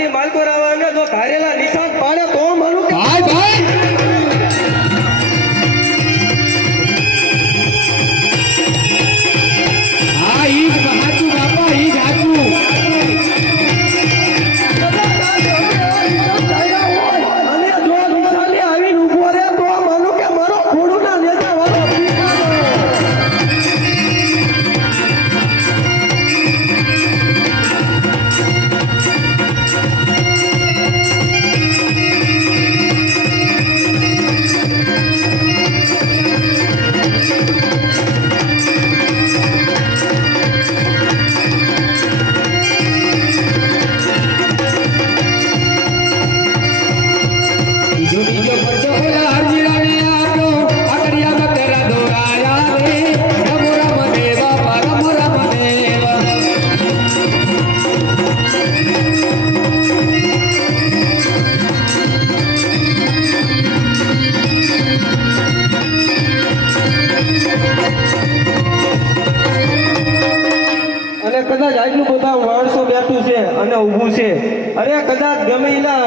ની માલકો રાવાને જો ધારેલા નિશાન પાડે તો માનું કે ભાઈ ભાઈ હા ઈ જ હાચું બાપા ઈ જ હાચું અને જો નિશાને આવીને ઊભો રહે તો માનું કે મારો ખોડુના નેજા વાળો કદાચ આટલું બધા માણસો બેઠું છે અને ઊભું છે અરે કદાચ ગમે એના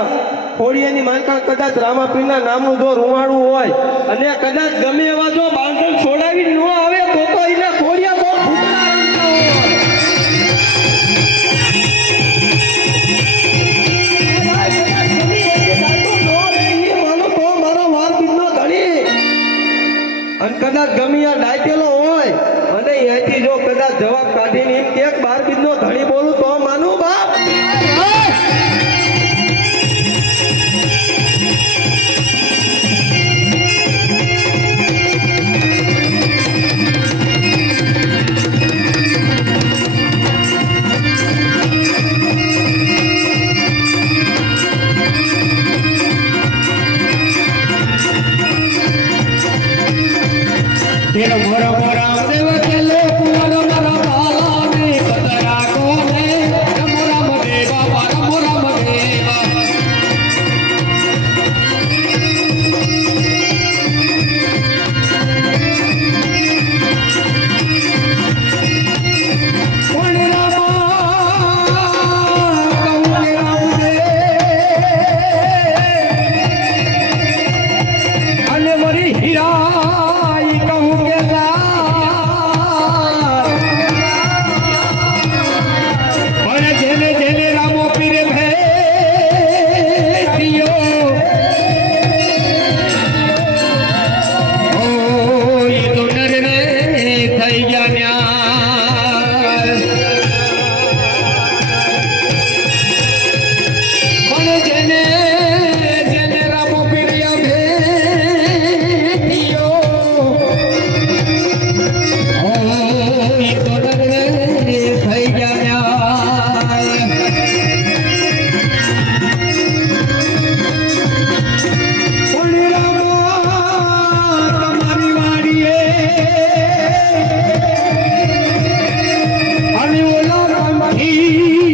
ખોડિયાની માનકા કદાચ રામાપીરના નામનું જો રૂવાણું હોય અને કદાચ ગમે એવા જો બાંધણ છોડાવી ન આવે તો એને ખોડિયા બહુ ફૂટના રમતા હોય કદાચ ગમે આ ડાયટેલો હોય અને અહીંથી જો કદાચ જવાબ કાઢીને એમ કે 12 બીજનો ધણી બોલું તો માનું બાપ મોરા મોરા